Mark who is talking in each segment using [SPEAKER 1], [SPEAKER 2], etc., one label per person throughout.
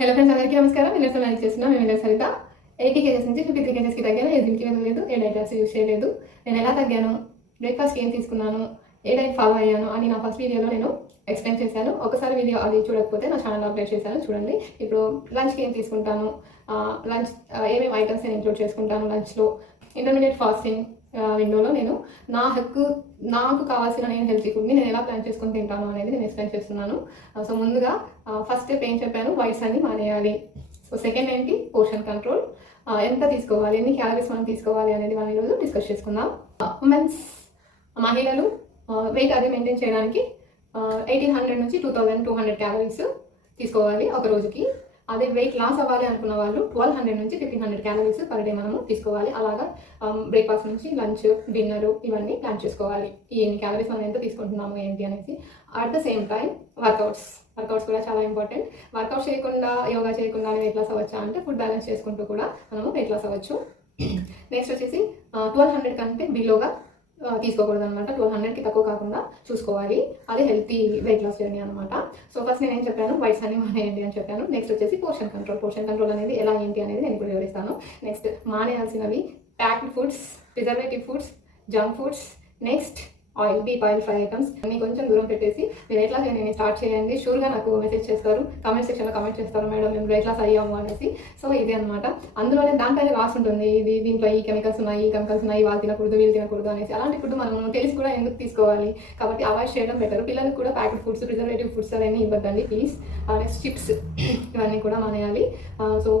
[SPEAKER 1] Hello friends అందరికీ నమస్కారం. నేను లైక్ చేస్తున్నాం. మేము విలర్ సరిత. ఎయిటీ కేజెస్ నుంచి ఫిఫ్టీ త్రీ కేజెస్కి తగ్గాను. ఏ జిమ్కి వెళ్ళలేదు ఏ డైటర్స్ యూస్ చేయలేదు. నేను ఎలా తగ్గాను? బ్రేక్ఫాస్ట్ ఏం తీసుకున్నాను? ఏ డైట్ ఫాలో అయ్యాను అని నా ఫస్ట్ వీడియోలో నేను ఎక్స్ప్లెయిన్ చేశాను. ఒకసారి వీడియో అది చూడకపోతే నా ఛానల్ అప్డేట్ చేశాను. చూడండి. ఇప్పుడు లంచ్కి ఏం తీసుకుంటాను? లంచ్ ఏమేమి ఐటమ్స్ నేను ఇంక్లూడ్ చేసుకుంటాను లంచ్లో ఇంటర్మీడియట్ ఫాస్టింగ్ విండోలో నేను నా హక్కు నాకు కావాల్సిన నేను హెల్తీ ఫుడ్ని నేను ఎలా ప్లాన్ చేసుకొని తింటాను అనేది నేను ఎక్స్ప్లెయిన్ చేస్తున్నాను. సో ముందుగా ఫస్ట్ స్టెప్ ఏం చెప్పాను? వైట్స్ అన్ని మానేయాలి. సో సెకండ్ ఏంటి? పోర్షన్ కంట్రోల్ ఎంత తీసుకోవాలి? ఎన్ని క్యాలరీస్ మనం తీసుకోవాలి అనేది మనం ఈరోజు డిస్కస్ చేసుకుందాం. ఉమెన్స్ మహిళలు వెయిట్ అదే మెయింటైన్ చేయడానికి ఎయిటీన్ హండ్రెడ్ నుంచి two thousand two hundred calories తీసుకోవాలి ఒక రోజుకి. అదే వెయిట్ లాస్ అవ్వాలి అనుకున్న వాళ్ళు ట్వెల్వ్ హండ్రెడ్ నుంచి fifteen hundred calories per day మనము తీసుకోవాలి. అలాగా um, బ్రేక్ఫాస్ట్ నుంచి లంచ్ డిన్నర్ ఇవన్నీ ప్లాన్ చేసుకోవాలి. ఈ ఎన్ని క్యాలరీస్ మనం ఎంత తీసుకుంటున్నాము ఏంటి అనేసి. At the same time workouts workouts కూడా చాలా ఇంపార్టెంట్ వర్కౌట్ చేయకుండా యోగా చేయకుండా వెయిట్ లాస్ అవ్వచ్చా అంటే ఫుడ్ బ్యాలెన్స్ చేసుకుంటూ కూడా మనము వెయిట్ లాస్ అవ్వచ్చు. నెక్స్ట్ వచ్చేసి uh, ట్వెల్వ్ హండ్రెడ్ కంటే బిలోగా తీసుకోకూడదు అనమాట ట్వెల్వ్ హండ్రెడ్కి తక్కువ కాకుండా చూసుకోవాలి. అది హెల్తీ వెయిట్ లాస్ జర్నీ అనమాట సో ఫస్ట్ నేను ఏం చెప్పాను? వైట్స్ అన్ని మానేయండి అని చెప్పాను. నెక్స్ట్ వచ్చేసి పోర్షన్ కంట్రోల్ పోర్షన్ కంట్రోల్ అనేది ఎలా ఏంటి అనేది నేను ఇప్పుడు వివరిస్తాను. Next మానేయాల్సినవి packed foods preservative foods junk foods next oil deep oil five items. అన్ని కొంచెం దూరం పెట్టేసి మీరు ఎట్లా నేను స్టార్ట్ చేయండి. షూర్గా నాకు మెసేజ్ చేస్తారు. కామెంట్ సెక్షన్లో కామెంట్ చేస్తారు మేడం మేము వెయిట్ లాస్ అయ్యాము అనేసి. సో ఇది అనమాట అందులోనే దాంట్లోనే రాసి ఉంటుంది. ఇది దీంట్లో ఈ కెమికల్స్ ఉన్నాయి ఈ కెమికల్స్ ఉన్నాయి వాళ్ళు తినకూడదు వీళ్ళు తినకూడదు అనేసి. అలాంటి ఫుడ్ మనం తెలిసి కూడా ఎందుకు తీసుకోవాలి? కాబట్టి అవాయిడ్ చేయడం బెటర్ పిల్లలకు కూడా ప్యాకెట్ ఫుడ్స్ ప్రిజర్వేటివ్ ఫుడ్స్ అవన్నీ ఇవ్వద్దండి ప్లీజ్ నెక్స్ట్ చిప్స్ ఇవన్నీ కూడా మానేయాలి. సో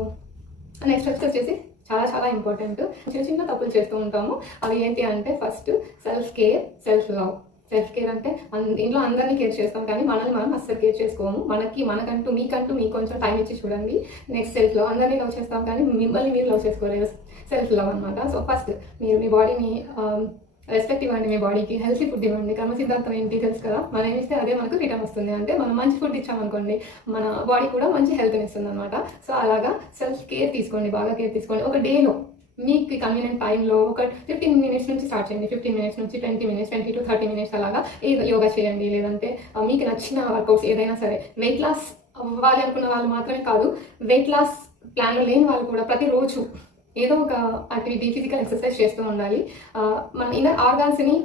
[SPEAKER 1] నెక్స్ట్ వచ్చేసి చాలా చాలా ఇంపార్టెంట్ చిన్న చిన్న తప్పులు చేస్తూ ఉంటాము. అవి ఏంటి అంటే first self care self love self care అంటే ఇంట్లో అందరినీ కేర్ చేస్తాం కానీ మనల్ని మనం అస్సలు కేర్ చేసుకోము. మనకి మనకంటూ మీకంటూ మీకు కొంచెం టైం ఇచ్చి చూడండి. నెక్స్ట్ సెల్ఫ్ లవ్ అందరినీ లవ్ చేస్తాం కానీ మిమ్మల్ని మీరు లవ్ చేసుకోలేదు సెల్ఫ్ లవ్ అనమాట సో ఫస్ట్ మీరు మీ బాడీని రెస్పెక్ట్ ఇవ్వండి మీ బాడీకి హెల్తీ ఫుడ్ ఇవ్వండి కర్మ సిద్ధాంతం ఏంటి తెలుసు కదా? మనం ఏం ఇస్తే అదే మనకు రిటర్న్ వస్తుంది. అంటే మనం మంచి ఫుడ్ ఇచ్చామనుకోండి మన బాడీ కూడా మంచి హెల్త్ ఇస్తుంది అనమాట సో అలాగా సెల్ఫ్ కేర్ తీసుకోండి బాగా కేర్ తీసుకోండి. ఒక డేలో మీకు కన్వీనియంట్ టైంలో ఒక ఫిఫ్టీన్ మినిట్స్ నుంచి స్టార్ట్ చేయండి. ఫిఫ్టీన్ మినిట్స్ నుంచి twenty minutes twenty to thirty minutes అలాగా ఏదో యోగా చేయండి. లేదంటే మీకు నచ్చిన వర్కౌట్స్ ఏదైనా సరే వెయిట్ లాస్ అవ్వాలి అనుకున్న వాళ్ళు మాత్రమే కాదు వెయిట్ లాస్ ప్లాన్లో లేని వాళ్ళు కూడా ప్రతిరోజు ఏదో ఒక యాక్టివిటీ ఫిజికల్ ఎక్సర్సైజ్ చేస్తూ ఉండాలి. మన ఇన్నర్ ఆర్గాన్స్ని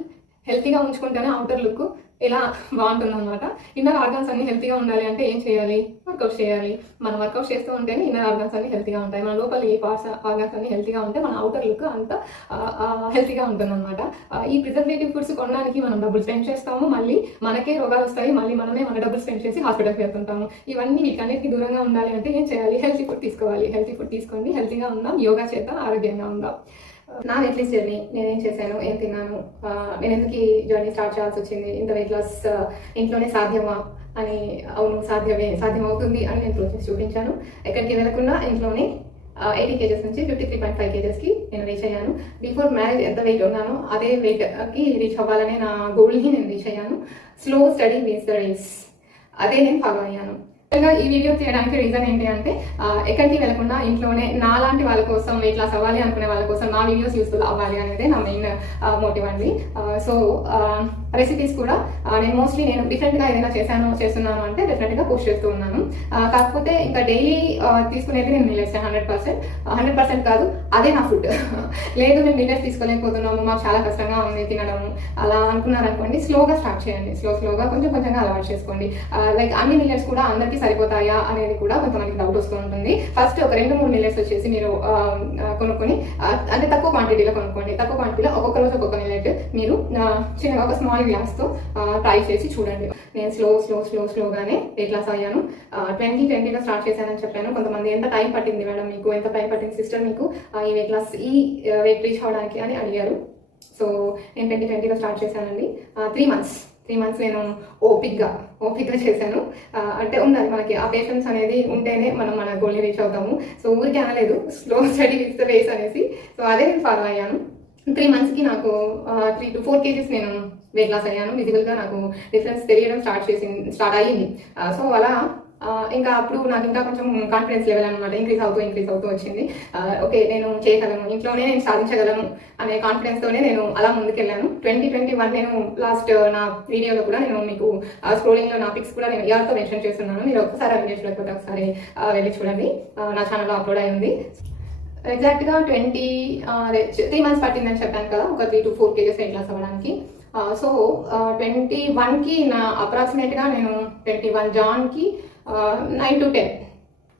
[SPEAKER 1] హెల్తీగా ఉంచుకుంటేనే అవుటర్ లుక్ ఇలా బాగుంటుంది అనమాట ఇన్నర్ ఆర్గాన్స్ అన్ని హెల్తీగా ఉండాలి అంటే ఏం చేయాలి? వర్కౌట్ చేయాలి. మనం వర్కౌట్ చేస్తూ ఉంటేనే ఇన్నర్ ఆర్గాన్స్ అన్ని హెల్తీగా ఉంటాయి. మన లోపల ఈ పార్ట్స్ ఆర్గాన్స్ అన్ని హెల్తీగా ఉంటే మన అవుటర్ లుక్ అంత హెల్తీగా ఉంటుందన్నమాట. ఈ ప్రిజర్వేటివ్ ఫుడ్స్ కొనడానికి మనం డబ్బులు స్పెండ్ చేస్తాము. మళ్ళీ మనకే రోగాలు వస్తాయి. మళ్ళీ మనమే మన డబ్బులు స్పెండ్ చేసి హాస్పిటల్కి వెళ్తుంటాము. ఇవన్నీ వీటన్నిటికీ దూరంగా ఉండాలి అంటే ఏం చేయాలి? హెల్తీ ఫుడ్ తీసుకోవాలి. హెల్తీ ఫుడ్ తీసుకోండి. హెల్తీగా ఉందాం యోగా చేద్దాం. ఆరోగ్యంగా ఉందాం. నా వెయిట్ లాస్ జర్నీ నేనేం చేశాను ఏం తిన్నాను నేను ఎందుకు ఈ జర్నీ స్టార్ట్ చేయాల్సి వచ్చింది ఇంత వెయిట్ లాస్ ఇంట్లోనే సాధ్యమా అని అవును సాధ్యమే సాధ్యం అవుతుంది అని నేను ప్రూవ్ చేసి చూపించాను. ఎక్కడికి వెళ్ళకుండా ఇంట్లోనే ఎయిటీ కేజెస్ నుంచి ఫిఫ్టీ త్రీ పాయింట్ ఫైవ్ కేజెస్కి నేను రీచ్ అయ్యాను. బిఫోర్ మ్యారేజ్ ఎంత వెయిట్ ఉన్నానో అదే వెయిట్కి రీచ్ అవ్వాలనే నా గోల్ని నేను రీచ్ అయ్యాను. Slow steady means the race అదే నేను ఫాలో అయ్యాను. ఈ వీడియో చేయడానికి రీజన్ ఏంటి అంటే ఎక్కడికి వెళ్ళకుండా ఇంట్లోనే నాలాంటి వాళ్ళ కోసం ఇట్లా అవ్వాలి అనుకునే వాళ్ళ కోసం నా వీడియోస్ యూస్ఫుల్ అవ్వాలి అనేది నా మెయిన్ మోటివ్ అండి. సో రెసిపీస్ కూడా నేను మోస్ట్లీ నేను డిఫరెంట్గా ఏదైనా చేశాను చేస్తున్నాను అంటే డెఫినెట్గా పోస్ట్ చేస్తూ ఉన్నాను. కాకపోతే ఇంకా డైలీ తీసుకునేది నేను millets hundred percent hundred percent కాదు అదే నా ఫుడ్ లేదు మేము మిల్లెట్స్ తీసుకోలేకపోతున్నాము మాకు చాలా కష్టంగా ఉంది తినడము అలా అనుకున్నారనుకోండి స్లోగా స్టార్ట్ చేయండి. స్లో స్లోగా కొంచెం కొంచెంగా అలవాటు చేసుకోండి. లైక్ అన్ని మిల్లెట్స్ కూడా అందరికీ సరిపోతాయా అనేది కూడా కొంతమందికి డౌట్ వస్తూ ఉంటుంది. ఫస్ట్ ఒక రెండు మూడు మిల్లెట్స్ వచ్చేసి మీరు కొనుక్కొని అంటే తక్కువ క్వాంటిటీలో కొనుక్కోండి. తక్కువ క్వాంటిటీలో ఒక్కొక్క రోజు ఒక్కొక్క మిల్లెట్ మీరు చిన్నగా ఒక స్మాల్ గ్లాస్తో ట్రై చేసి చూడండి. నేను స్లో స్లో స్లో స్లోగానే వెయిట్ లాస్ అయ్యాను. ట్వంటీ ట్వంటీలో స్టార్ట్ చేశానని చెప్పాను. కొంతమంది ఎంత టైం పట్టింది మేడం మీకు? ఎంత టైం పట్టింది సిస్టర్ మీకు? ఈ వెయిట్ లాస్ ఈ వెయిట్ రీచ్ అవడానికి అని అడిగారు. సో నేను ట్వంటీ ట్వంటీలో స్టార్ట్ చేశానండి. త్రీ మంత్స్ త్రీ మంత్స్ నేను ఓపిక్గా ఓపిక్గా చేశాను. అంటే ఉండాలి మనకి. ఆ పేషెన్స్ అనేది ఉంటేనే మనం మన గోల్ని రీచ్ అవుతాము. సో ఊరికి అనలేదు slow steady with the race అనేసి. సో అదే నేను ఫాలో అయ్యాను. త్రీ మంత్స్కి నాకు త్రీ టు ఫోర్ కేజీస్ నేను వెయిట్ లాస్ అయ్యాను. విజిబుల్గా నాకు డిఫరెన్స్ తెలియడం స్టార్ట్ చేసింది స్టార్ట్ అయ్యింది. సో అలా ఇంకా అప్పుడు నాకు ఇంకా కొంచెం కాన్ఫిడెన్స్ లెవెల్ అనమాట ఇంక్రీజ్ అవుతూ ఇంక్రీజ్ అవుతూ వచ్చింది. ఓకే నేను చేయగలను ఇంట్లోనే నేను సాధించగలను అనే కాన్ఫిడెన్స్తోనే నేను అలా ముందుకెళ్ళాను. ట్వంటీ ట్వంటీ వన్ నేను లాస్ట్ నా వీడియోలో కూడా నేను మీకు స్క్రోలింగ్లో నా పిక్స్ కూడా నేను ఇయర్తో మెన్షన్ చేస్తున్నాను. మీరు ఒక్కసారి అవి చూడకపోతే ఒకసారి వెళ్ళి చూడండి. నా ఛానల్లో అప్లోడ్ అయి ఉంది ఎగ్జాక్ట్గా ట్వంటీ త్రీ మంత్స్ పట్టిందని చెప్పాను కదా ఒక three to four kgs weight loss అవ్వడానికి. సో ట్వంటీ వన్కి నా అప్రాక్సిమేట్గా నేను ట్వంటీ వన్ జాన్కి నైన్ టు టెన్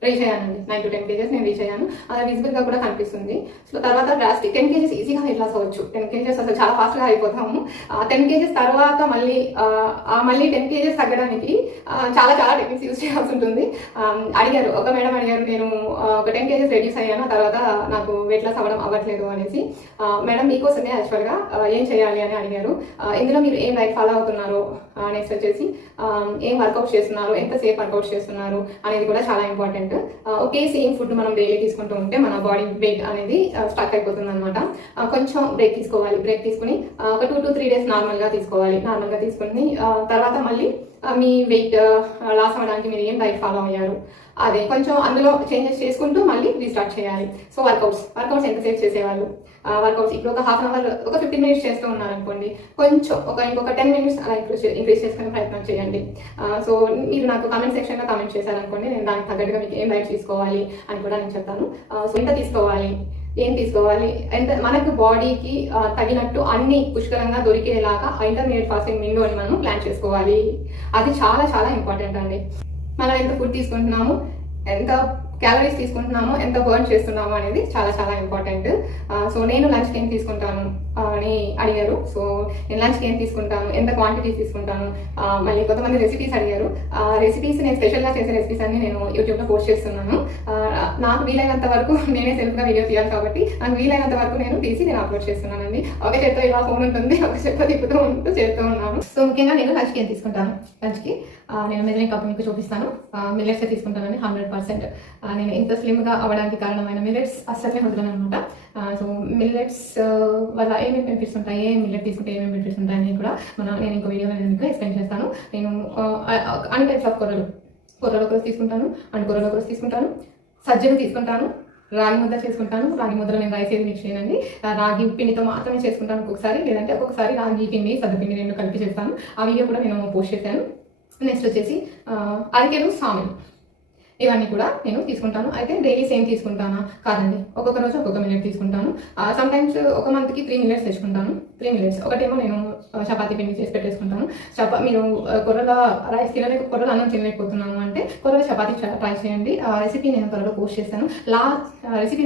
[SPEAKER 1] రీచ్ అయ్యానండి నైన్ టు టెన్ కేజెస్ నేను రీచ్ అయ్యాను. అది విజిబుల్గా కూడా కనిపిస్తుంది. సో తర్వాత డ్రాస్టిక్ టెన్ కేజెస్ ఈజీగా వెయిట్ లాస్ అవ్వచ్చు. టెన్ కేజెస్ అసలు చాలా ఫాస్ట్గా అయిపోతాము. టెన్ కేజెస్ తర్వాత మళ్ళీ ఆ, మళ్ళీ టెన్ కేజెస్ తగ్గడానికి చాలా చాలా టెక్నిక్స్ యూజ్ చేయాల్సి ఉంటుంది. అడిగారు. ఒక మేడం అడిగారు నేను ఒక టెన్ కేజెస్ రెడ్యూస్ అయ్యాను. తర్వాత నాకు వెయిట్ లాస్ అవ్వడం అవ్వట్లేదు అనేసి. మేడం మీకోసమే యాక్చువల్గా ఏం చేయాలి అని అడిగారు. ఇందులో మీరు ఏం డైట్ ఫాలో అవుతున్నారో నెక్స్ట్ వచ్చేసి ఏం వర్కౌట్ చేస్తున్నారు ఎంతసేపు వర్కౌట్ చేస్తున్నారు అనేది కూడా చాలా ఇంపార్టెంట్ ఒకే సేమ్ ఫుడ్ మనం డైలీ తీసుకుంటూ ఉంటే మన బాడీ వెయిట్ అనేది స్టక్ అయిపోతుంది అనమాట కొంచెం బ్రేక్ తీసుకోవాలి. బ్రేక్ తీసుకుని ఒక టూ టు త్రీ డేస్ నార్మల్గా తీసుకోవాలి. నార్మల్గా తీసుకుని తర్వాత మళ్ళీ మీ వెయిట్ లాస్ అవ్వడానికి మీరు ఏం డైట్ ఫాలో అయ్యారు? అదే కొంచెం అందులో చేంజెస్ చేసుకుంటూ మళ్ళీ రీస్టార్ట్ చేయాలి. సో వర్కౌట్స్ వర్కౌట్స్ ఎంతసేపు చేసేవాళ్ళు? వర్కౌట్స్ ఇప్పుడు ఒక హాఫ్ అన్ అవర్ ఒక ఫిఫ్టీన్ మినిట్స్ చేస్తూ ఉన్నారనుకోండి కొంచెం ఒక ఇంకొక టెన్ మినిట్స్ అలా ఇంక్రీస్ ఇంక్రీస్ చేసుకునే ప్రయత్నం చేయండి. సో మీరు నాకు కామెంట్ సెక్షన్లో కామెంట్ చేశారనుకోండి నేను దానికి తగ్గట్టుగా మీకు ఏం డైట్ తీసుకోవాలి అని కూడా నేను చెప్తాను. సో ఎంత తీసుకోవాలి? ఏం తీసుకోవాలి? ఎంత మనకు బాడీకి తగినట్టు అన్ని పుష్కలంగా దొరికేలాగా ఇంటర్మీడియట్ ఫాస్టింగ్ విండో అని మనం ప్లాన్ చేసుకోవాలి. అది చాలా చాలా ఇంపార్టెంట్ అండి. మనం ఎంత ఫుడ్ తీసుకుంటున్నాము ఎంత క్యాలరీస్ తీసుకుంటున్నాము ఎంత బర్న్ చేస్తున్నాము అనేది చాలా చాలా ఇంపార్టెంట్ సో నేను లంచ్కి ఏం తీసుకుంటాను? అని అడిగారు. సో నేను లంచ్కి ఏం తీసుకుంటాను? ఎంత క్వాంటిటీస్ తీసుకుంటాను? మళ్ళీ కొంతమంది రెసిపీస్ అడిగారు. రెసిపీస్ నేను స్పెషల్గా చేసే రెసిపీస్ అన్ని నేను యూట్యూబ్లో పోస్ట్ చేస్తున్నాను. నాకు వీలైనంత వరకు నేనే సెల్ఫ్గా వీడియో తీయాలి కాబట్టి నాకు వీలైనంత వరకు నేను తీసి నేను అప్లోడ్ చేస్తున్నానండి. ఒక చేత్తో ఇలా ఫోన్ ఉంటుంది ఒక చేత్తో తిప్పుతూ ఉంటూ చేస్తూ ఉన్నాను. సో ముఖ్యంగా నేను లంచ్కి ఏం తీసుకుంటాను? లంచ్కి నేను మెజరింగ్ కప్ మీకు చూపిస్తాను. మిల్లెట్స్ తీసుకుంటానని హండ్రెడ్ పర్సెంట్ నేను ఇంత స్లిమ్గా అవ్వడానికి కారణమైన మిల్లెట్స్ అస్సలే వదలను అనమాట సో మిల్లెట్స్ వల్ల ఏమేమి బెనిఫిట్స్ ఉంటాయి ఏ మిల్లెట్ తీసుకుంటే ఏమేమి బెనిఫిట్స్ ఉంటాయి అనేది కూడా మన నేను ఇంకో వీడియోలో నేను మీకు ఎక్స్ప్లెయిన్ చేస్తాను. నేను అన్ని టైప్స్ ఆఫ్ కూరలు కూరలో కూడా తీసుకుంటాను అండ్ కూరలో కూడా తీసుకుంటాను. సజ్జలు తీసుకుంటాను రాగి ముద్ద చేసుకుంటాను. రాగి ముద్దలో నేను రైస్ ఏది మిక్స్ చేయనండి. రాగి పిండితో మాత్రమే చేసుకుంటాను ఒక్కొక్కసారి. లేదంటే ఒక్కొక్కసారి రాగి పిండి సద్దపిండి నేను రెండు కలిపి చేస్తాను. ఆ వీడియో కూడా నేను పోస్ట్ చేశాను. నెక్స్ట్ వచ్చేసి అరికెలు సామెలు. ఇవన్నీ కూడా నేను తీసుకుంటాను. అయితే డైలీ సేమ్ తీసుకుంటానా? కాదండి. ఒక్కొక్క రోజు ఒక్కొక్క మినిట్ తీసుకుంటాను. సమ్ టైమ్స్ ఒక మంత్కి త్రీ మినిట్స్ తెచ్చుకుంటాను. త్రీ మినిట్స్ ఒకటేమో నేను చపాతీ పిండి చేసి పెట్టేసుకుంటాను. చపా మీరు కూరల రైస్ తినలేక కూరలు అన్నం తినలేకపోతున్నాము అంటే కూరల చపాతీ ట్రై చేయండి. ఆ రెసిపీ నేను త్వరలో పోస్ట్ చేస్తాను. Last recipe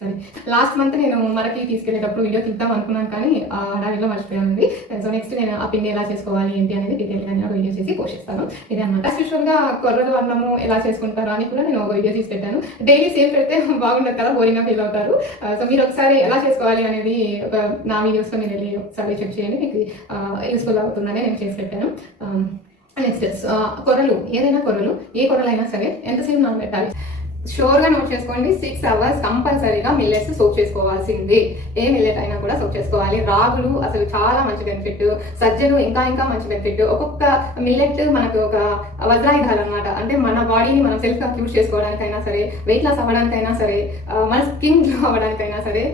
[SPEAKER 1] sorry last month నేను మనకి తీసుకెళ్ళేటప్పుడు వీడియో తీద్దాం అనుకున్నాను కానీ ఆ హడావిలో మర్చిపోయానండి. సో నెక్స్ట్ నేను ఆ పిండి ఎలా చేసుకోవాలి ఏంటి అనేది డీటెయిల్గా నేను ఒక వీడియో చేసి పోస్ట్ చేస్తాను. ఇదే అనమాట యూజువల్గా కొర్రలు అన్నము ఎలా చేసుకుంటారు అని కూడా నేను ఒక వీడియో తీసి పెట్టాను. డైలీ సేమ్ పెడితే బాగుండదు కదా బోరింగ్గా ఫీల్ అవుతారు. సో మీరు ఒకసారి ఎలా చేసుకోవాలి అనేది ఒక నా వీడియోస్లో మీరు వెళ్ళి ఒకసారి చెక్ చేయండి. మీకు యూస్ఫుల్ అవుతుందని నేను చేసి పెట్టాను. నెక్స్ట్ కొరలు ఏదైనా కొరలు ఏ కొరలైనా సరే ఎంతసేపు నానబెట్టాలి? షోర్గా నోట్ చేసుకోండి సిక్స్ అవర్స్ కంపల్సరీగా మిల్లెట్స్ సోప్ చేసుకోవాల్సింది. ఏ మిల్లెట్ అయినా కూడా సోప్ చేసుకోవాలి. రాగులు అసలు చాలా మంచి బెనిఫిట్ సజ్జలు ఇంకా ఇంకా మంచి బెనిఫిట్ ఒక్కొక్క మిల్లెట్ మనకు ఒక వజ్రాయుధాలు అనమాట అంటే మన బాడీని మనం సెల్ఫ్గా క్యూర్ చేసుకోవడానికైనా సరే వెయిట్ లాస్ అవ్వడానికైనా సరే మన స్కిన్ గ్లో అవ్వడానికైనా సరే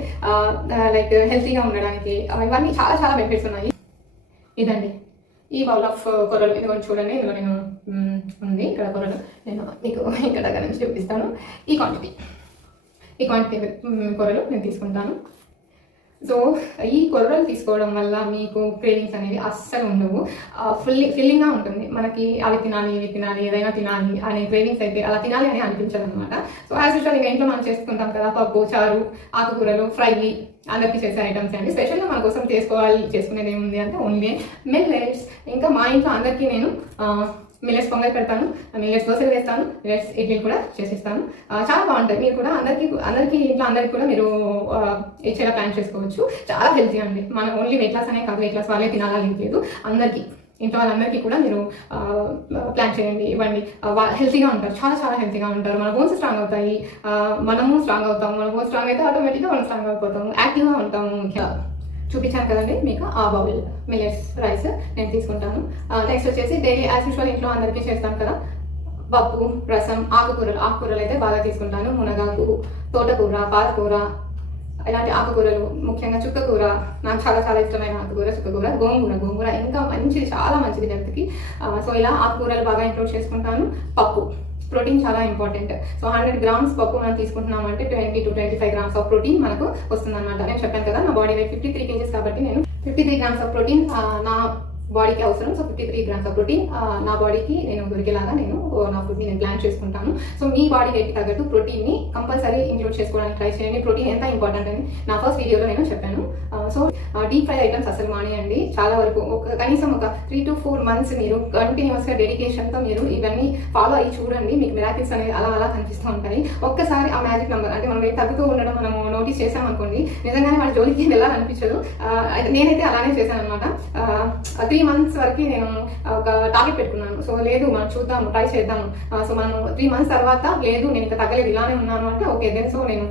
[SPEAKER 1] లైక్ హెల్తీగా ఉండడానికి ఇవన్నీ చాలా చాలా బెనిఫిట్స్ ఉన్నాయి. ఇదండి. ఈ బౌల్ ఆఫ్ uh, కొరలు ఇది కొంచెం చూడండి. ఇందులో నేను ఉంది ఇక్కడ కొరలు నేను మీకు ఇక్కడ దగ్గర నుంచి చూపిస్తాను. ఈ క్వాంటిటీ ఈ క్వాంటిటీ కొరలు నేను తీసుకుంటాను. సో ఈ కొర్రలు తీసుకోవడం వల్ల మీకు క్రేవింగ్స్ అనేవి అస్సలు ఉండవు. ఫుల్లీ ఫిల్లింగ్గా ఉంటుంది. మనకి అవి తినాలి ఇవి తినాలి ఏదైనా తినాలి అనే క్రేవింగ్స్ అయితే అలా తినాలి అని అనిపించదు అనమాట సో యాజ్ యూజువల్ ఇంకా ఇంట్లో మనం చేసుకుంటాం కదా పప్పు చారు ఆకుకూరలు ఫ్రై అందరికీ చేసే ఐటమ్స్ అండి. స్పెషల్గా మన కోసం చేసుకోవాలి చేసుకునేది ఏముంది అంటే ఓన్లీ మిల్లెట్స్. ఇంకా మా ఇంట్లో అందరికీ నేను మిల్లెట్స్ పొంగల్ పెడతాను మిల్లెట్స్ దోశలు వేస్తాను మిల్లెట్స్ ఇడ్లీలు కూడా చేసిస్తాను. చాలా బాగుంటాయి. మీరు కూడా అందరికీ అందరికీ ఇంట్లో అందరికీ కూడా మీరు ఇచ్చేలా ప్లాన్ చేసుకోవచ్చు. చాలా హెల్తీ అండి. మన ఓన్లీ వెయిట్ లాస్ అనే కాదు వెయిట్ లాస్ వాళ్ళే తినాలని లేదు అందరికీ ఇంట్లో వాళ్ళందరికీ కూడా మీరు ప్లాన్ చేయండి ఇవ్వండి. హెల్తీగా ఉంటారు. చాలా చాలా హెల్తీగా ఉంటారు. మన బోన్స్ స్ట్రాంగ్ అవుతాయి. మనము స్ట్రాంగ్ అవుతాము. మన బోన్స్ స్ట్రాంగ్ అయితే ఆటోమేటిక్గా మనం స్ట్రాంగ్ అయిపోతాము. యాక్టివ్గా ఉంటాము. చూపించాను కదండి మీకు. ఆ బౌల్ మిల్లెట్స్ రైస్ నేను తీసుకుంటాను. నెక్స్ట్ వచ్చేసి డైలీ యాజ్ యూజువల్ ఇంట్లో అందరికీ చేస్తాను కదా. పప్పు రసం ఆకుకూరలు. ఆకుకూరలు అయితే బాగా తీసుకుంటాను. మునగాకు తోటకూర పాలకూర ఇలాంటి ఆకుకూరలు ముఖ్యంగా చుక్కకూర. నాకు చాలా చాలా ఇష్టమైన ఆకుకూర చుక్కకూర గోంగూర. గోంగూర ఇంకా మంచిది చాలా మంచిది హెల్త్కి. సో ఇలా ఆకుకూరలు బాగా ఇంక్లూడ్ చేసుకుంటాను. పప్పు. ప్రోటీన్ చాలా ఇంపార్టెంట్ సో హండ్రెడ్ గ్రామ్స్ పప్పు మనం తీసుకుంటున్నాం అంటే twenty to twenty five grams of protein మనకు వస్తుంది అనమాట నేను చెప్పాను కదా నా body weight fifty three kgs కాబట్టి నేను fifty three grams of protein నా బాడీకి అవసరం. So fifty three grams of protein నా బాడీకి నేను దొరికేలాగా నేను నా ఫుడ్ని నేను ప్లాన్ చేసుకుంటాను. సో మీ బాడీ వెయిట్కి తగ్గట్టు ప్రోటీన్ని కంపల్సరీ ఇంక్లూడ్ చేసుకోవడానికి ట్రై చేయండి. ప్రోటీన్ ఎంత ఇంపార్టెంట్ అని నా ఫస్ట్ వీడియోలో నేను చెప్పాను. సో డీప్ ఫ్రై ఐటమ్స్ అసలు మానేయండి. చాలా వరకు ఒక కనీసం ఒక త్రీ టు ఫోర్ మంత్స్ మీరు కంటిన్యూస్గా డెడికేషన్తో మీరు ఇవన్నీ ఫాలో అయ్యి చూడండి. మీకు మిరాకిల్స్ అనేది అలా అలా కనిపిస్తూ ఉంటాయి. ఒక్కసారి ఆ మ్యాజిక్ నెంబర్ అంటే మనం తగ్గుతూ ఉండడం మనం నోటీస్ చేసాం అనుకోండి నిజంగానే మన జోలికి వెళ్ళాలనిపించదు ఆ, నేనైతే అలానే చేశాను అనమాట త్రీ మంత్స్ వరకు నేను ఒక టార్గెట్ పెట్టుకున్నాను. సో లేదు మనం చూద్దాము ట్రై చేద్దాము. సో మనం త్రీ మంత్స్ తర్వాత లేదు నేను ఇంకా తగ్గలేదు ఇలానే ఉన్నాను అంటే ఓకే దెన్ సో నేను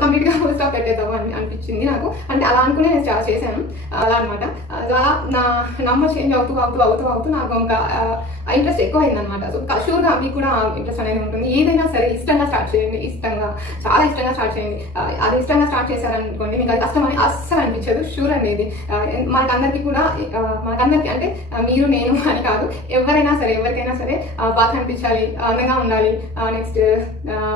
[SPEAKER 1] కంప్లీట్గా ఫుల్ స్టాప్ పెట్టేద్దాము అని అనిపించింది నాకు. అంటే అలా అనుకునే నేను స్టార్ట్ చేశాను. అలా అనమాట నా నమ్మ చేంజ్ అవుతూ అవుతూ అవుతూ అవుతూ నాకు ఇంకా ఇంట్రెస్ట్ ఎక్కువ అయిందనమాట సో షూర్గా మీకు కూడా ఇంట్రెస్ట్ అనేది ఉంటుంది. ఏదైనా సరే ఇష్టంగా స్టార్ట్ చేయండి. ఇష్టంగా చాలా ఇష్టంగా స్టార్ట్ చేయండి. అది ఇష్టంగా స్టార్ట్ చేశారనుకోండి మీకు అది కష్టం అని అస్సలు అనిపించదు. షూర్ అనేది. మనకందరికీ కూడా మనకందరికీ అంటే మీరు నేను అని కాదు. ఎవరైనా సరే ఎవరికైనా సరే బాగా కనిపించాలి అందంగా ఉండాలి. నెక్స్ట్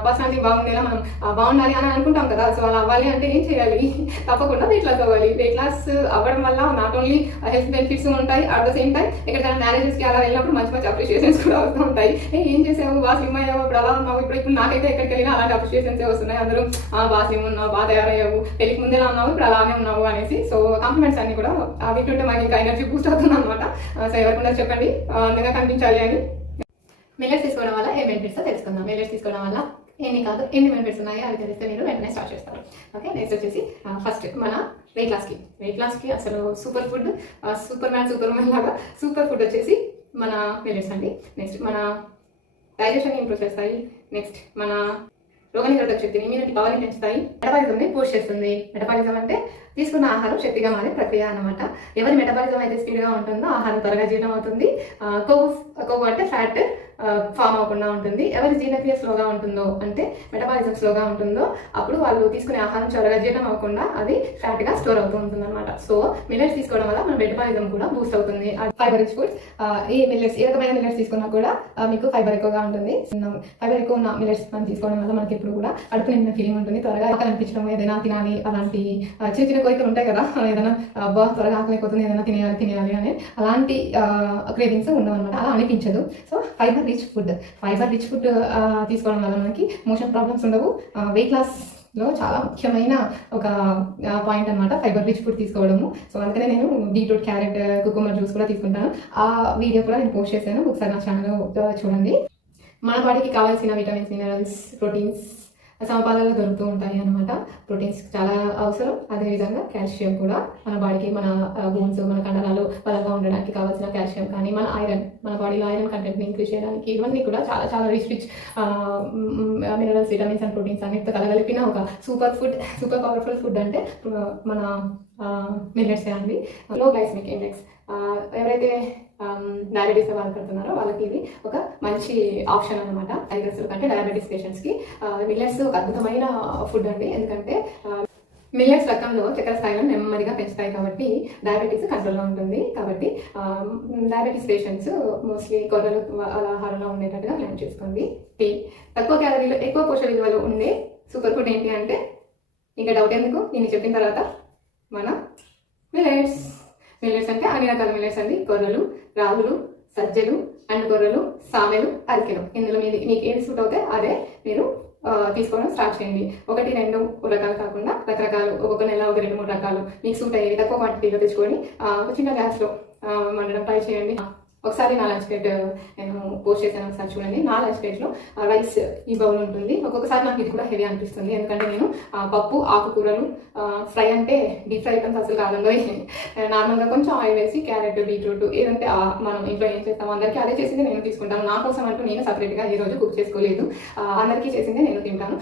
[SPEAKER 1] పర్సనాలిటీ బాగుండేలా మనం బాగుండాలి అని అనుకుంటాం కదా. సో అలా అవ్వాలి అంటే ఏం చేయాలి? తప్పకుండా ఇట్లా లాస్ అవ్వాలి వెయిట్ లాస్ అవ్వడం వల్ల నాట్ ఓన్లీ హెల్త్ బెనిఫిట్స్ ఉంటాయి అట్ ద సేమ్ టైం ఎక్కడికైనా మ్యారేజెస్కి అలా వెళ్ళినప్పుడు మంచి మంచి అప్రిషియేషన్స్ కూడా వస్తూ ఉంటాయి. ఏం చేసావు? బాగా స్లిమ్ అయ్యావు? ఇప్పుడు అలా ఉన్నావు? ఇప్పుడు ఇప్పుడు నాకైతే ఎక్కడికి వెళ్ళినా అలాంటి అప్రిషియేషన్స్ వస్తున్నాయి. అందరూ "ఆ, బాగా స్లిమ్ ఉన్నావు బాగా తయారయ్యావు. పెళ్ళికి ముందే ఉన్నావు? ఇప్పుడు అలానే ఉన్నావు అనేసి. సో కాంప్లిమెంట్స్ అన్ని కూడా వింటుంటే మాకు ఇంకా ఎనర్జీ బూస్ట్ అవుతుంది అనమాట సో ఎవరికుండా చెప్పండి. అందంగా కనిపించాలి అని. మిల్లెట్స్ తీసుకోవడం వల్ల ఏ బెనిఫిట్స్ తెలుసుకుందాం. మిల్లెట్స్ తీసుకోవడం వల్ల ఎన్ని కాదు. ఎన్ని బెనిఫిట్స్ ఉన్నాయో అవి తెలిస్తే మీరు వెంటనే స్టార్ట్ చేస్తారు. ఓకే నెక్స్ట్ వచ్చేసి ఫస్ట్ మన వెయిట్ లాస్కి వెయిట్ లాస్కి అసలు super food super man super man లాగా సూపర్ ఫుడ్ వచ్చేసి మన మిల్లెట్స్ అండి. నెక్స్ట్ మన డైజెషన్ ఇంప్రూవ్ చేస్తాయి నెక్స్ట్ మన రోగనిరోధక శక్తిని ఇమ్యూనిటీ పవర్ని పెంచుతాయి. మెటబాలిజంని పోస్ట్ చేస్తుంది. మెటబాలిజం అంటే తీసుకున్న ఆహారం శక్తిగా మారే ప్రక్రియ అన్నమాట. ఎవరి మెటబాలిజం అయితే స్పీడ్గా ఉంటుందో ఆహారం త్వరగా జీర్ణం అవుతుంది కొవ్వు కొవ్వు అంటే ఫ్యాట్ ఫామ్ అవ్వకుండా ఉంటుంది. ఎవరి జీర్ణక్రియ స్లోగా ఉంటుందో అంటే మెటబాలిజం స్లోగా ఉంటుందో అప్పుడు వాళ్ళు తీసుకునే ఆహారం త్వరగా జీర్ణం అవ్వకుండా అది ఫ్యాట్గా స్టోర్ అవుతూ ఉంటుంది అనమాట సో మిల్లెట్స్ తీసుకోవడం వల్ల మన మెటబాలిజం కూడా బూస్ట్ అవుతుంది. ఫైబర్ రిచ్ ఫుడ్స్ ఈ మిల్లెట్స్ ఏ రకమైన మిల్లెట్స్ తీసుకున్నా కూడా మీకు ఫైబర్ ఎక్కువగా ఉంటుంది. ఫైబర్ ఎక్కువ ఉన్న మిల్లెట్స్ మనం తీసుకోవడం వల్ల మనకి ఎప్పుడు కూడా అడుపు నిండిన ఫీలింగ్ ఉంటుంది. త్వరగా ఆకలి అనిపించడం ఏదైనా తినాలి అలాంటి చిన్న చిన్న కోరికలు ఉంటాయి కదా ఏదైనా అబ్బా త్వరగా ఆకలిపోతుంది ఏదైనా తినేయాలి తినేయాలి అని అలాంటి క్రేవింగ్స్ ఉండవు అనమాట అలా అనిపించదు. So fibre rich food fibre rich food తీసుకోవడం వల్ల మనకి మోషన్ ప్రాబ్లమ్స్ ఉండవు. వెయిట్ లాస్లో చాలా ముఖ్యమైన ఒక పాయింట్ అన్నమాట ఫైబర్ రిచ్ ఫుడ్ తీసుకోవడము. సో అందుకనే నేను బీట్రూట్ క్యారెట్ కుకుమర్ జ్యూస్ కూడా తీసుకుంటాను. ఆ వీడియో కూడా నేను పోస్ట్ చేశాను. ఒకసారి నా ఛానల్ చూడండి. మన బాడీకి కావాల్సిన విటమిన్స్ మినరల్స్ ప్రోటీన్స్ సమపాలలో దొరుకుతూ ఉంటాయి అన్నమాట. ప్రోటీన్స్ చాలా అవసరం. అదేవిధంగా కాల్షియం కూడా మన బాడీకి మన బోన్స్ మన కండరాలు బలంగా ఉండడానికి కావాల్సిన కాల్షియం కానీ మన ఐరన్ మన బాడీలో ఐరన్ కంటెంట్ని ఇంక్రీజ్ చేయడానికి ఇవన్నీ కూడా చాలా చాలా rich rich minerals vitamins and proteins అన్నిటితో కలగలిపిన ఒక super food super powerful food అంటే మన మిల్లెట్స్ అండి లో గ్లైస్మిక్ ఇండెక్స్ ఎవరైతే డయాబెటీస్ బాధపడుతున్నారో వాళ్ళకి ఇది ఒక మంచి ఆప్షన్ అనమాట డయాబెటీస్ కంటే డయాబెటీస్ పేషెంట్స్కి మిల్లెట్స్ ఒక అద్భుతమైన ఫుడ్ అండి. ఎందుకంటే మిల్లెట్స్ రకంలో చక్కెర స్థాయిలను నెమ్మదిగా పెంచుతాయి కాబట్టి డయాబెటీస్ కంట్రోల్లో ఉంటుంది. కాబట్టి డయాబెటీస్ పేషెంట్స్ మోస్ట్లీ కొర్రలు అలా ఆహారంలో ఉండేటట్టుగా ప్లాన్ చేసుకోండి. టీ తక్కువ క్యాలరీలు ఎక్కువ పోషక విలువలు ఉండే సూపర్ ఫుడ్ ఏంటి అంటే ఇంకా డౌట్ ఎందుకు? నేను చెప్పిన తర్వాత మన మిల్లెట్స్ మిల్లెట్స్ అంటే అన్ని రకాల మిల్లెట్స్ అండి కొర్రలు రాగులు సజ్జలు అండ్ కొర్రలు సామెలు అరికెలు. ఇందులో మీది మీకు ఏది సూట్ అవుతే అదే మీరు తీసుకోవడం స్టార్ట్ చేయండి. ఒకటి రెండు రకాలు కాకుండా రకరకాలు. ఒక్కొక్క నెల ఒక రెండు మూడు రకాలు. మీకు సూట్ అయ్యేవి తక్కువ క్వాంటిటీలో తెచ్చుకొని చిన్న గ్యాస్లో మండడం ట్రై చేయండి. ఒకసారి నా లంచ్ ప్లేట్ నేను పోస్ట్ చేశాను ఒకసారి చూడండి. నా లంచ్ ప్లేట్లో రైస్ ఈ బౌల్ ఉంటుంది. ఒక్కొక్కసారి నాకు ఇది కూడా హెవీ అనిపిస్తుంది. ఎందుకంటే నేను పప్పు ఆకుకూరలు ఫ్రై అంటే డీప్ ఫ్రై ఐటమ్స్ అసలు కాదంలో నార్మల్గా కొంచెం ఆయిల్ వేసి క్యారెట్ బీట్రూట్ ఏదంటే మనం ఇంట్లో ఏం చేస్తాం అందరికీ అదే చేసింది నేను తీసుకుంటాను. నా కోసం అంటూ నేను సపరేట్గా ఈ రోజు కుక్ చేసుకోలేదు. అందరికీ చేసిందే నేను తింటాను.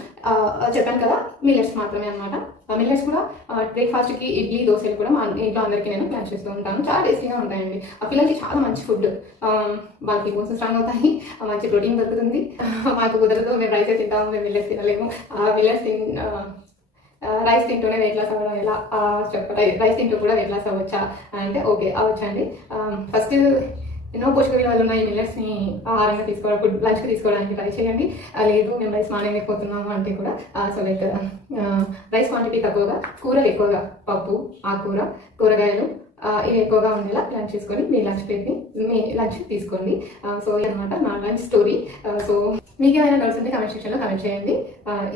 [SPEAKER 1] చెప్పాను కదా మిల్లెట్స్ మాత్రమే అనమాట మిల్లెట్స్ కూడా బ్రేక్ఫాస్ట్కి ఇడ్లీ దోశలు కూడా మా ఇంట్లో అందరికీ నేను ప్లాన్ చేస్తూ ఉంటాను. చాలా టేస్టీగా ఉంటాయండి. ఆ పిల్లలకి చాలా మంచి ఫుడ్ వాళ్ళకి బోన్స్ స్ట్రాంగ్ అవుతాయి. మంచి ప్రోటీన్ దొరుకుతుంది. మాకు కుదరదు. మేము రైసే తింటాము. మేము మిల్లెట్స్ తినలేము. మిల్లెట్స్ తిన్ రైస్ తింటూనే వెయిట్ లాస్ అవ్వడం ఎలా? చెప్ప రైస్ తింటూ కూడా వెయిట్ లాస్ అవ్వచ్చా? అంటే ఓకే అవ్వచ్చండి. ఫస్ట్ ఎన్నో పోషక విలువలు ఉన్నాయి. మిల్లెట్స్ని ఆహారంగా తీసుకోవడం ఫుడ్ లంచ్కి తీసుకోవడానికి ట్రై చేయండి. లేదు మేము రైస్ మానేయలేకపోతున్నాము అంటే కూడా సో లైక్ రైస్ క్వాంటిటీ తక్కువగా కూరలు ఎక్కువగా పప్పు ఆకుకూర కూరగాయలు ఇవి ఎక్కువగా ఉండేలా లంచ్ చేసుకొని మీ లంచ్ ప్లేట్ని మీ లంచ్ తీసుకోండి. సో అనమాట నా లంచ్ స్టోరీ. సో మీకు ఏమైనా డౌట్స్ ఉంటే కమెంట్ సెక్షన్లో కమెంట్ చేయండి.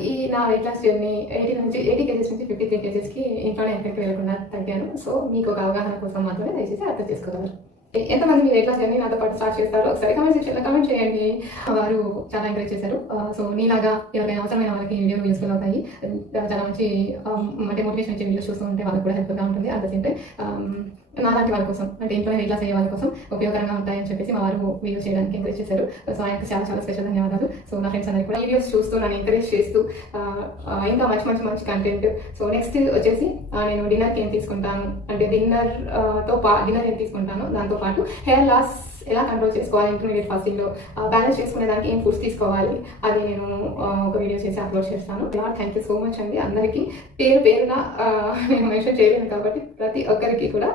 [SPEAKER 1] ఈ నా వెయిట్ లాస్ జర్నీ ఎయిటీ నుంచి ఎయిటీ కేజెస్ నుంచి ఫిఫ్టీ త్రీ కేజెస్కి ఇంట్లోనే ఎక్కడికి వెళ్ళకుండా తగ్గాను. సో మీకు ఒక అవగాహన కోసం మాత్రమే దయచేసి అర్థం చేసుకోగలరు. ఎంతమంది మీ వెయిట్ లాస్ జర్నీ నాతో పాటు స్టార్ట్ చేస్తారో ఒకసారి కమెంట్ సెక్షన్లో కమెంట్ చేయండి. వారు చాలా ఎంకరేజ్ చేశారు. సో నీలాగా ఎవరైనా అవసరమైన వాళ్ళకి వీడియోలు యూస్ఫుల్ అవుతాయి. చాలా మంచి అంటే మోటివేషన్ ఇచ్చే వీడియోస్ చూస్తూ ఉంటే వాళ్ళకి కూడా హెల్ప్గా ఉంటుంది. అంత ద సేమ్ నాలాంటి వాళ్ళ కోసం అంటే ఇంట్లో వెయిట్ లాస్ అయ్యే వాళ్ళ కోసం ఉపయోగకరంగా ఉంటాయని చెప్పేసి మా వారు వీడియోస్ చేయడానికి ఎంకరేజ్ చేశారు. సో ఆయనకు చాలా చాలా స్పెషల్ ధన్యవాదాలు. సో నా ఫ్రెండ్స్ అందరికీ కూడా వీడియోస్ చూస్తూ నన్ను ఎంకరేజ్ చేస్తూ ఇంకా మంచి మంచి మంచి కంటెంట్ సో నెక్స్ట్ వచ్చేసి నేను డిన్నర్కి ఏం తీసుకుంటాను? అంటే డిన్నర్తో పా డిన్నర్ ఏం తీసుకుంటాను? దాంతో పాటు హెయిర్ లాస్ ఎలా కంట్రోల్ చేసుకోవాలి ఇంటర్మీడియట్ ఫాస్టింగ్లో బ్యాలెన్స్ చేసుకునే దానికి ఏం ఫుడ్స్ తీసుకోవాలి అది నేను ఒక వీడియో చేసి అప్లోడ్ చేస్తాను. థ్యాంక్ యూ సో మచ్ అండి. అందరికీ పేరు పేరున నేను మెన్షన్ చేయలేను కాబట్టి ప్రతి ఒక్కరికి కూడా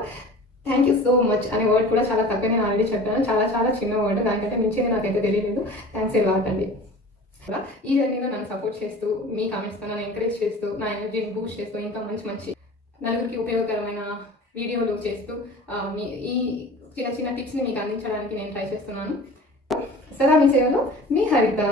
[SPEAKER 1] థ్యాంక్ యూ సో మచ్ అనే వర్డ్ కూడా చాలా తక్కువ నేను ఆల్రెడీ చెప్పాను. చాలా చాలా చిన్న వర్డ్ దానికంటే మించింది నాకైతే తెలియలేదు. థ్యాంక్స్ ఏ లాట్ అండి. ఈ జర్నీలో నన్ను సపోర్ట్ చేస్తూ మీ కామెంట్స్తో నన్ను ఎంకరేజ్ చేస్తూ నా ఎనర్జీని బూస్ట్ చేస్తూ ఇంకా మంచి మంచి నలుగురికి ఉపయోగకరమైన వీడియోలు చేస్తూ మీ ఈ చిన్న చిన్న టిప్స్ని మీకు అందించడానికి నేను ట్రై చేస్తున్నాను. సదా మీ సేవలో మీ హరిత.